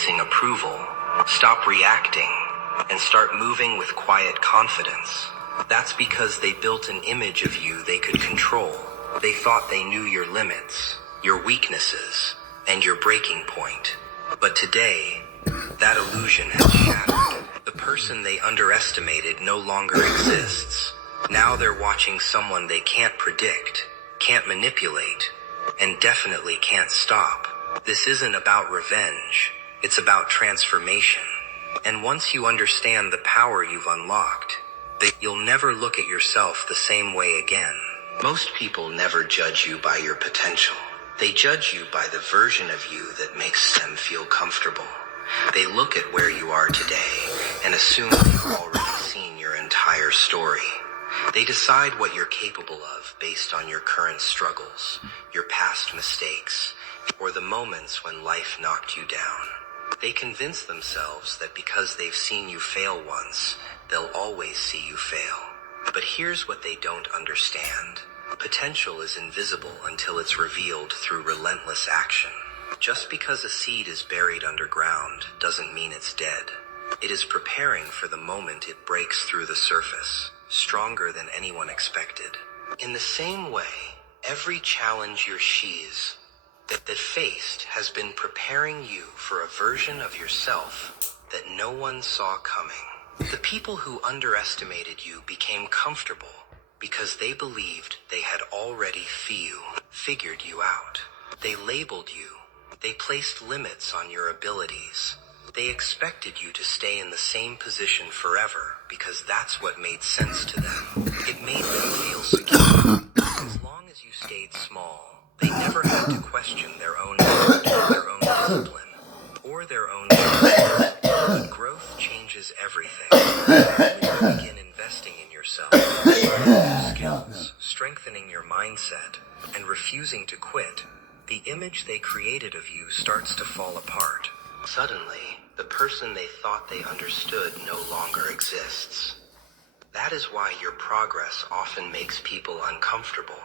chasing approval, stop reacting, and start moving with quiet confidence. That's because they built an image of you they could control. They thought they knew your limits, your weaknesses, and your breaking point. But today, that illusion has shattered. The person they underestimated no longer exists. Now they're watching someone they can't predict, can't manipulate, and definitely can't stop. This isn't about revenge. It's about transformation. And once you understand the power you've unlocked, you'll never look at yourself the same way again. Most people never judge you by your potential. They judge you by the version of you that makes them feel comfortable. They look at where you are today and assume they've already seen your entire story. They decide what you're capable of based on your current struggles, your past mistakes, or the moments when life knocked you down. They convince themselves that because they've seen you fail once, they'll always see you fail. But here's what they don't understand. Potential is invisible until it's revealed through relentless action. Just because a seed is buried underground doesn't mean it's dead. It is preparing for the moment it breaks through the surface, stronger than anyone expected. In the same way, every challenge you're that faced has been preparing you for a version of yourself that no one saw coming. The people who underestimated you became comfortable because they believed they had already figured you out. They labeled you. They placed limits on your abilities. They expected you to stay in the same position forever because that's what made sense to them. It made them feel secure. As long as you stayed small, they never had to question their own effort, their own discipline, or their own choices. But growth changes everything. When you begin investing in yourself, learning new skills, strengthening your mindset, and refusing to quit, the image they created of you starts to fall apart. Suddenly, the person they thought they understood no longer exists. That is why your progress often makes people uncomfortable.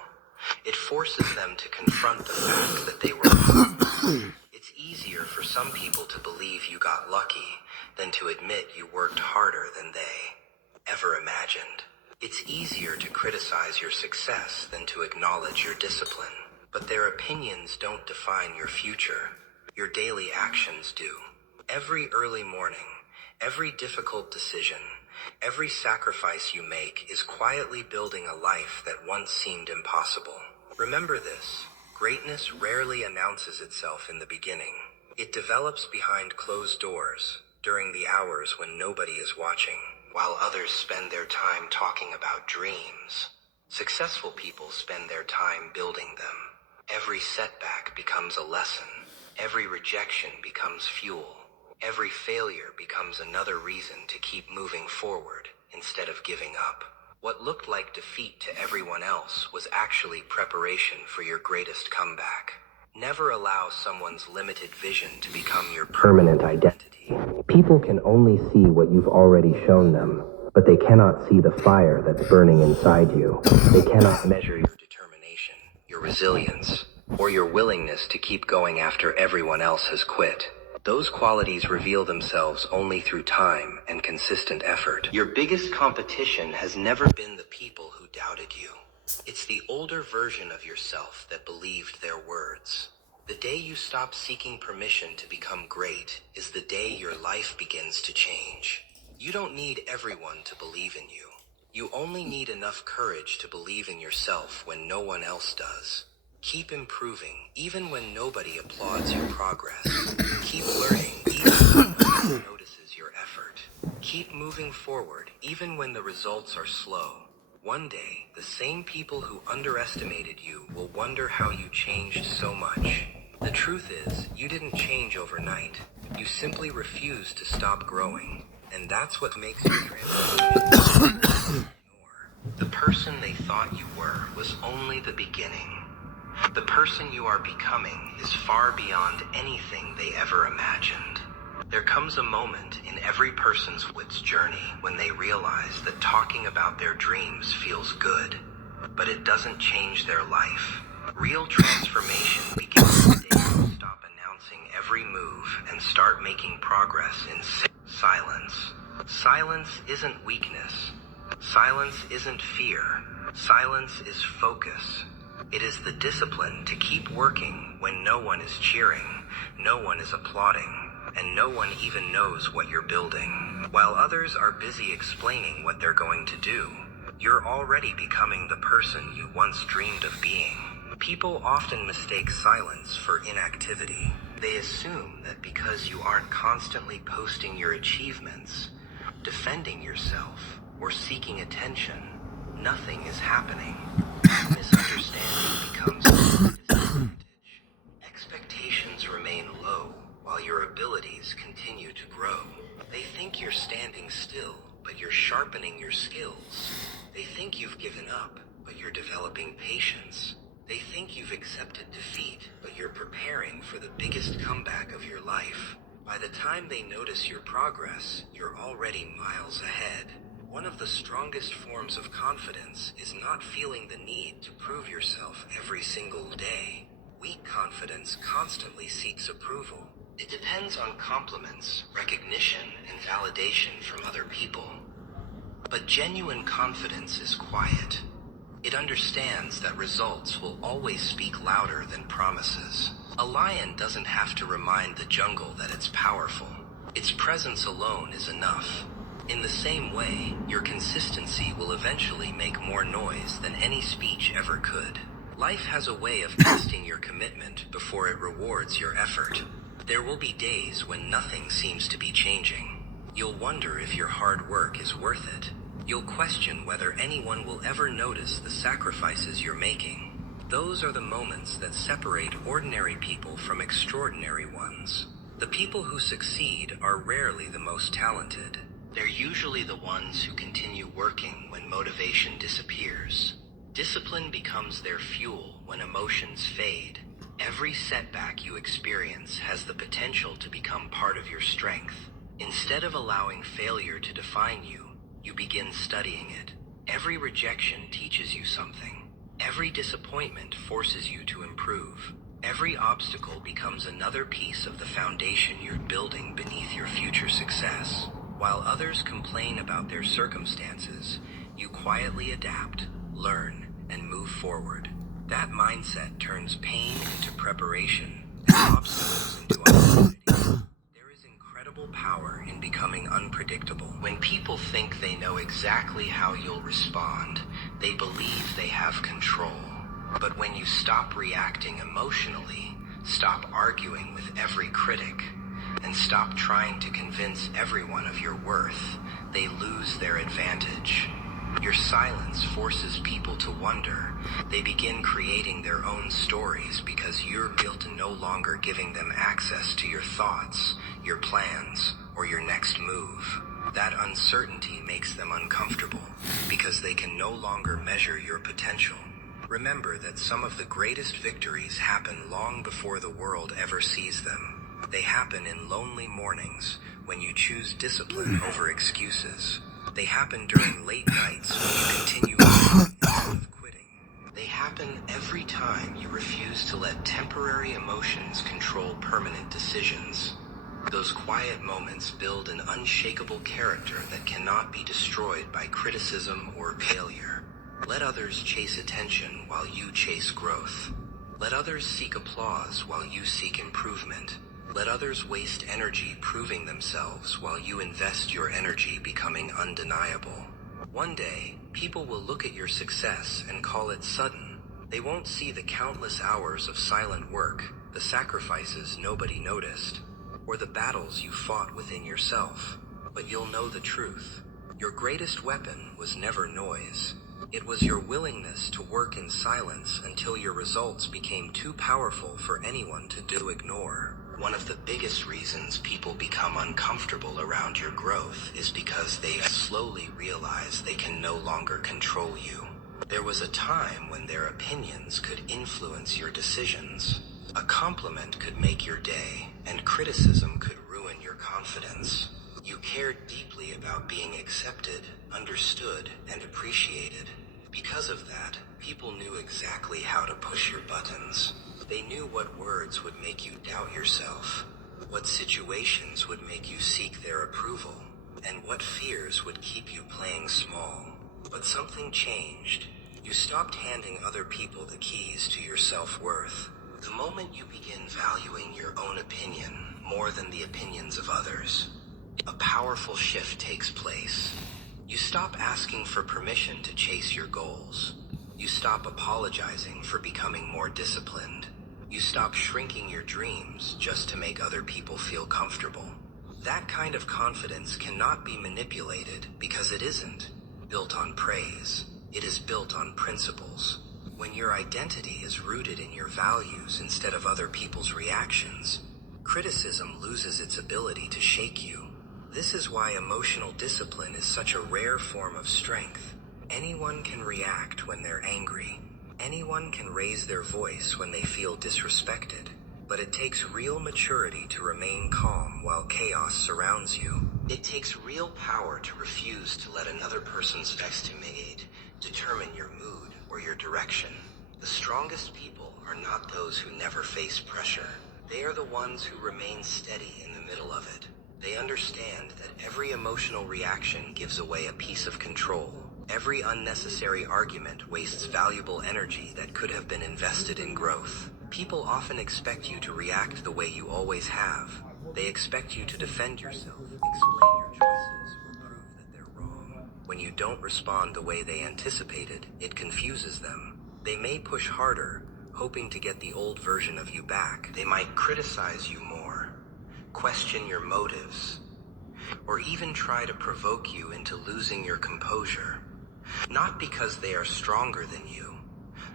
It forces them to confront the fact that they were wrong. It's easier for some people to believe you got lucky than to admit you worked harder than they ever imagined. It's easier to criticize your success than to acknowledge your discipline. But their opinions don't define your future. Your daily actions do. Every early morning, every difficult decision, every sacrifice you make is quietly building a life that once seemed impossible. Remember this, greatness rarely announces itself in the beginning. It develops behind closed doors, during the hours when nobody is watching, while others spend their time talking about dreams. Successful people spend their time building them. Every setback becomes a lesson. Every rejection becomes fuel. Every failure becomes another reason to keep moving forward instead of giving up. What looked like defeat to everyone else was actually preparation for your greatest comeback. Never allow someone's limited vision to become your permanent identity. People can only see what you've already shown them, but they cannot see the fire that's burning inside you. They cannot measure your determination, your resilience, or your willingness to keep going after everyone else has quit. Those qualities reveal themselves only through time and consistent effort. Your biggest competition has never been the people who doubted you. It's the older version of yourself that believed their words. The day you stop seeking permission to become great is the day your life begins to change. You don't need everyone to believe in you. You only need enough courage to believe in yourself when no one else does. Keep improving, even when nobody applauds your progress. Keep learning, even when no one notices your effort. Keep moving forward, even when the results are slow. One day, the same people who underestimated you will wonder how you changed so much. The truth is, you didn't change overnight. You simply refused to stop growing. And that's what makes your transformation. The person they thought you were was only the beginning. The person you are becoming is far beyond anything they ever imagined. There comes a moment in every person's wit's journey when they realize that talking about their dreams feels good, but it doesn't change their life. Real transformation begins the day you stop announcing every move and start making progress in silence. Silence isn't weakness. Silence isn't fear. Silence is focus. It is the discipline to keep working when no one is cheering, no one is applauding, and no one even knows what you're building. While others are busy explaining what they're going to do, you're already becoming the person you once dreamed of being. People often mistake silence for inactivity. They assume that because you aren't constantly posting your achievements, defending yourself, or seeking attention, nothing is happening. Misunderstanding becomes a disadvantage. Expectations remain low while your abilities continue to grow. They think you're standing still, but you're sharpening your skills. They think you've given up, but you're developing patience. They think you've accepted defeat, but you're preparing for the biggest comeback of your life. By the time they notice your progress, you're already miles ahead. One of the strongest forms of confidence is not feeling the need to prove yourself every single day. Weak confidence constantly seeks approval. It depends on compliments, recognition, and validation from other people. But genuine confidence is quiet. It understands that results will always speak louder than promises. A lion doesn't have to remind the jungle that it's powerful. Its presence alone is enough. In the same way, your consistency will eventually make more noise than any speech ever could. Life has a way of testing your commitment before it rewards your effort. There will be days when nothing seems to be changing. You'll wonder if your hard work is worth it. You'll question whether anyone will ever notice the sacrifices you're making. Those are the moments that separate ordinary people from extraordinary ones. The people who succeed are rarely the most talented. They're usually the ones who continue working when motivation disappears. Discipline becomes their fuel when emotions fade. Every setback you experience has the potential to become part of your strength. Instead of allowing failure to define you, you begin studying it. Every rejection teaches you something. Every disappointment forces you to improve. Every obstacle becomes another piece of the foundation you're building beneath your future success. While others complain about their circumstances, you quietly adapt, learn, and move forward. That mindset turns pain into preparation and obstacles into opportunity. There is incredible power in becoming unpredictable. When people think they know exactly how you'll respond, they believe they have control. But when you stop reacting emotionally, stop arguing with every critic, and stop trying to convince everyone of your worth, they lose their advantage. Your silence forces people to wonder. They begin creating their own stories because you're built to no longer giving them access to your thoughts, your plans, or your next move. That uncertainty makes them uncomfortable because they can no longer measure your potential. Remember that some of the greatest victories happen long before the world ever sees them. They happen in lonely mornings when you choose discipline over excuses. They happen during late nights when you continue instead of quitting. They happen every time you refuse to let temporary emotions control permanent decisions. Those quiet moments build an unshakable character that cannot be destroyed by criticism or failure. Let others chase attention while you chase growth. Let others seek applause while you seek improvement. Let others waste energy proving themselves while you invest your energy becoming undeniable. One day, people will look at your success and call it sudden. They won't see the countless hours of silent work, the sacrifices nobody noticed, or the battles you fought within yourself. But you'll know the truth. Your greatest weapon was never noise. It was your willingness to work in silence until your results became too powerful for anyone to ignore. One of the biggest reasons people become uncomfortable around your growth is because they slowly realize they can no longer control you. There was a time when their opinions could influence your decisions. A compliment could make your day, and criticism could ruin your confidence. You cared deeply about being accepted, understood, and appreciated. Because of that, people knew exactly how to push your buttons. They knew what words would make you doubt yourself. What situations would make you seek their approval, and what fears would keep you playing small. But something changed. You stopped handing other people the keys to your self-worth. The moment you begin valuing your own opinion more than the opinions of others, a powerful shift takes place. You stop asking for permission to chase your goals. You stop apologizing for becoming more disciplined. You stop shrinking your dreams just to make other people feel comfortable. That kind of confidence cannot be manipulated because it isn't built on praise. It is built on principles. When your identity is rooted in your values instead of other people's reactions, criticism loses its ability to shake you. This is why emotional discipline is such a rare form of strength. Anyone can react when they're angry. Anyone can raise their voice when they feel disrespected. But it takes real maturity to remain calm while chaos surrounds you. It takes real power to refuse to let another person's estimate determine your mood or your direction. The strongest people are not those who never face pressure. They are the ones who remain steady in the middle of it. They understand that every emotional reaction gives away a piece of control. Every unnecessary argument wastes valuable energy that could have been invested in growth. People often expect you to react the way you always have. They expect you to defend yourself, explain your choices, or prove that they're wrong. When you don't respond the way they anticipated, it confuses them. They may push harder, hoping to get the old version of you back. They might criticize you more, question your motives, or even try to provoke you into losing your composure. Not because they are stronger than you,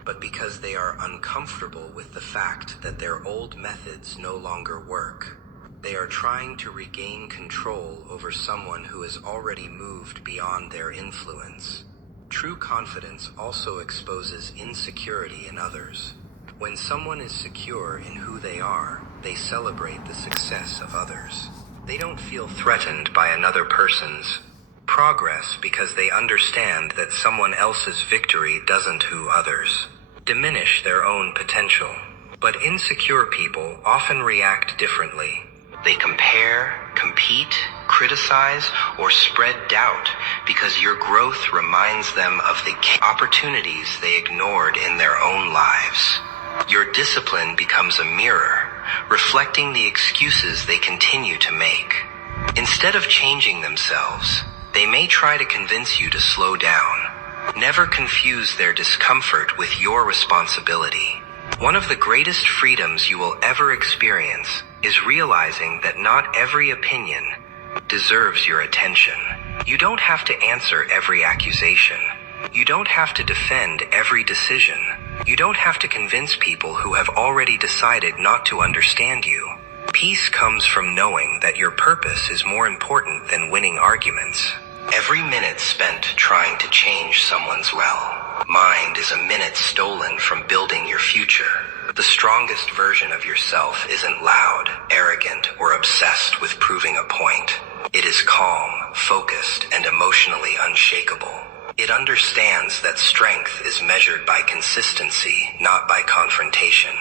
but because they are uncomfortable with the fact that their old methods no longer work. They are trying to regain control over someone who has already moved beyond their influence. True confidence also exposes insecurity in others. When someone is secure in who they are, they celebrate the success of others. They don't feel threatened by another person's progress because they understand that someone else's victory doesn't others diminish their own potential. But insecure people often react differently. They compare, compete, criticize, or spread doubt because your growth reminds them of the opportunities they ignored in their own lives. Your discipline becomes a mirror, reflecting the excuses they continue to make. Instead of changing themselves, they may try to convince you to slow down. Never confuse their discomfort with your responsibility. One of the greatest freedoms you will ever experience is realizing that not every opinion deserves your attention. You don't have to answer every accusation. You don't have to defend every decision. You don't have to convince people who have already decided not to understand you. Peace comes from knowing that your purpose is more important than winning arguments. Every minute spent trying to change someone's mind is a minute stolen from building your future. The strongest version of yourself isn't loud, arrogant, or obsessed with proving a point. It is calm, focused, and emotionally unshakable. It understands that strength is measured by consistency, not by confrontation.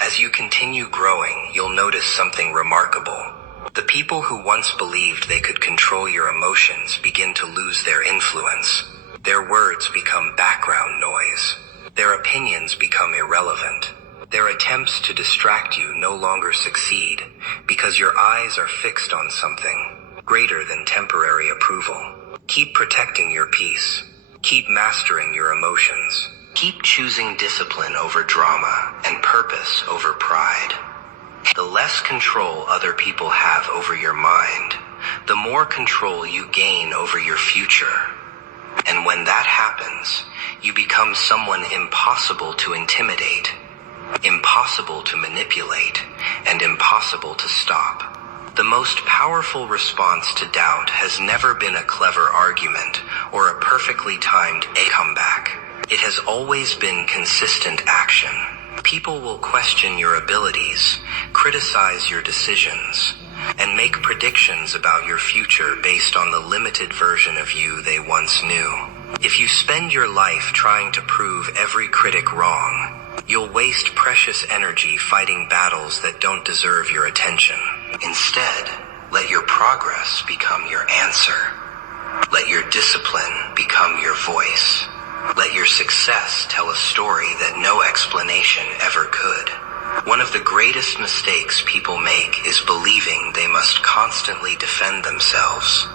As you continue growing, you'll notice something remarkable. The people who once believed they could control your emotions begin to lose their influence. Their words become background noise. Their opinions become irrelevant. Their attempts to distract you no longer succeed because your eyes are fixed on something greater than temporary approval. Keep protecting your peace. Keep mastering your emotions. Keep choosing discipline over drama and purpose over pride. The less control other people have over your mind, the more control you gain over your future. And when that happens, you become someone impossible to intimidate, impossible to manipulate, and impossible to stop. The most powerful response to doubt has never been a clever argument or a perfectly timed comeback. It has always been consistent action. People will question your abilities, criticize your decisions, and make predictions about your future based on the limited version of you they once knew. If you spend your life trying to prove every critic wrong, You'll waste precious energy fighting battles that don't deserve your attention. Instead, let your progress become your answer. Let your discipline become your voice. Let your success tell a story that no explanation ever could. One of the greatest mistakes people make is believing they must constantly defend themselves.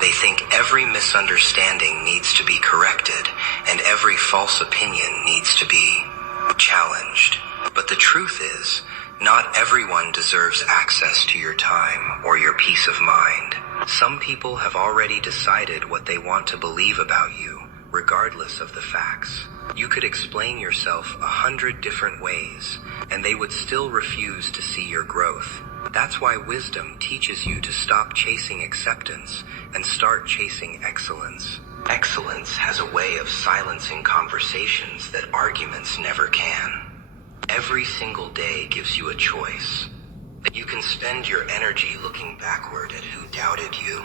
They think every misunderstanding needs to be corrected and every false opinion needs to be challenged. But the truth is, not everyone deserves access to your time or your peace of mind. Some people have already decided what they want to believe about you, regardless of the facts. You could explain yourself 100 different ways, and they would still refuse to see your growth. That's why wisdom teaches you to stop chasing acceptance and start chasing excellence. Excellence has a way of silencing conversations that arguments never can. Every single day gives you a choice. You can spend your energy looking backward at who doubted you,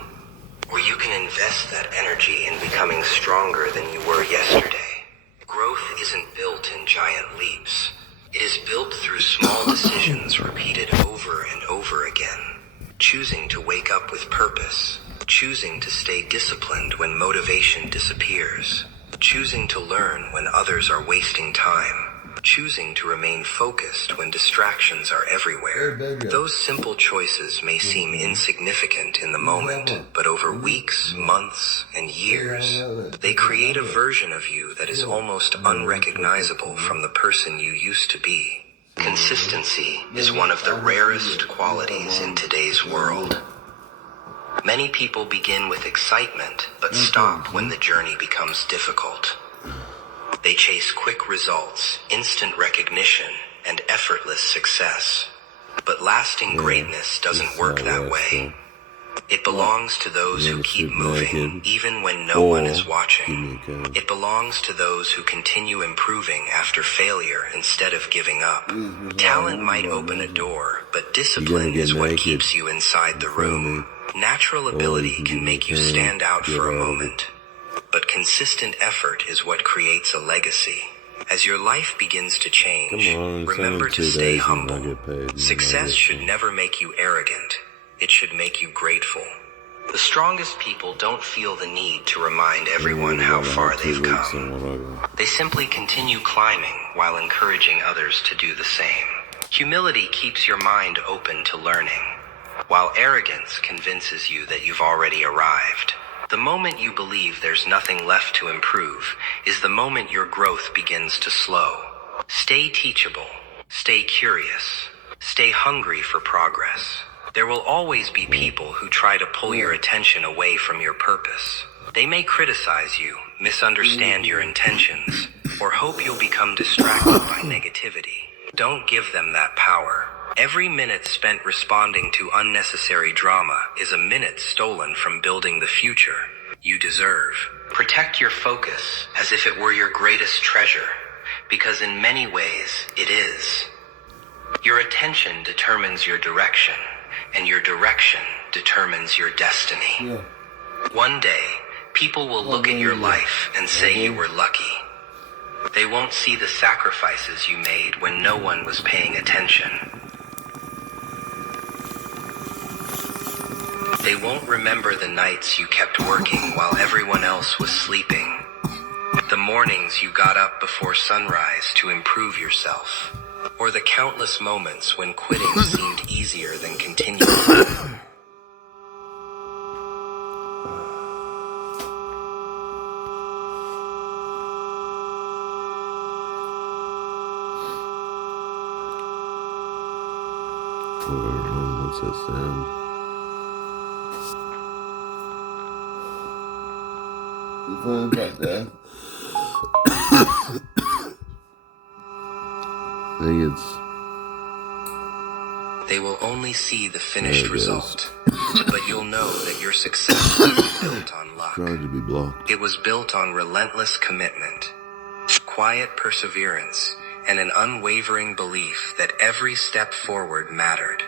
or you can invest that energy in becoming stronger than you were yesterday. Growth isn't built in giant leaps. It is built through small decisions repeated over and over again. Choosing to wake up with purpose. Choosing to stay disciplined when motivation disappears. Choosing to learn when others are wasting time. Choosing to remain focused when distractions are everywhere. Those simple choices may seem insignificant in the moment, but over weeks, months, and years, they create a version of you that is almost unrecognizable from the person you used to be. Consistency is one of the rarest qualities in today's world. Many people begin with excitement, but stop when the journey becomes difficult. They chase quick results, instant recognition, and effortless success. But lasting greatness doesn't work that way. It belongs to those who keep moving, even when no one is watching. It belongs to those who continue improving after failure instead of giving up. Talent might open a door, but discipline is what keeps you inside the room. Natural ability can make you stand out for a moment, but consistent effort is what creates a legacy. As your life begins to change, remember to stay humble. Success should never make you arrogant. It should make you grateful. The strongest people don't feel the need to remind everyone how far they've come. They simply continue climbing while encouraging others to do the same. Humility keeps your mind open to learning, while arrogance convinces you that you've already arrived. The moment you believe there's nothing left to improve is the moment your growth begins to slow. Stay teachable. Stay curious. Stay hungry for progress. There will always be people who try to pull your attention away from your purpose. They may criticize you, misunderstand your intentions, or hope you'll become distracted by negativity. Don't give them that power. Every minute spent responding to unnecessary drama is a minute stolen from building the future you deserve. Protect your focus as if it were your greatest treasure, because in many ways it is. Your attention determines your direction, and your direction determines your destiny. One day, people will look at your life and say you were lucky. They won't see the sacrifices you made when no one was paying attention. They won't remember the nights you kept working while everyone else was sleeping. The mornings you got up before sunrise to improve yourself. Or the countless moments when quitting seemed easier than continuing. What's that sound? The phone back there. I think it's... They will only see the finished result, but you'll know that your success wasn't built on luck. Trying to be blocked. It was built on relentless commitment, quiet perseverance, and an unwavering belief that every step forward mattered.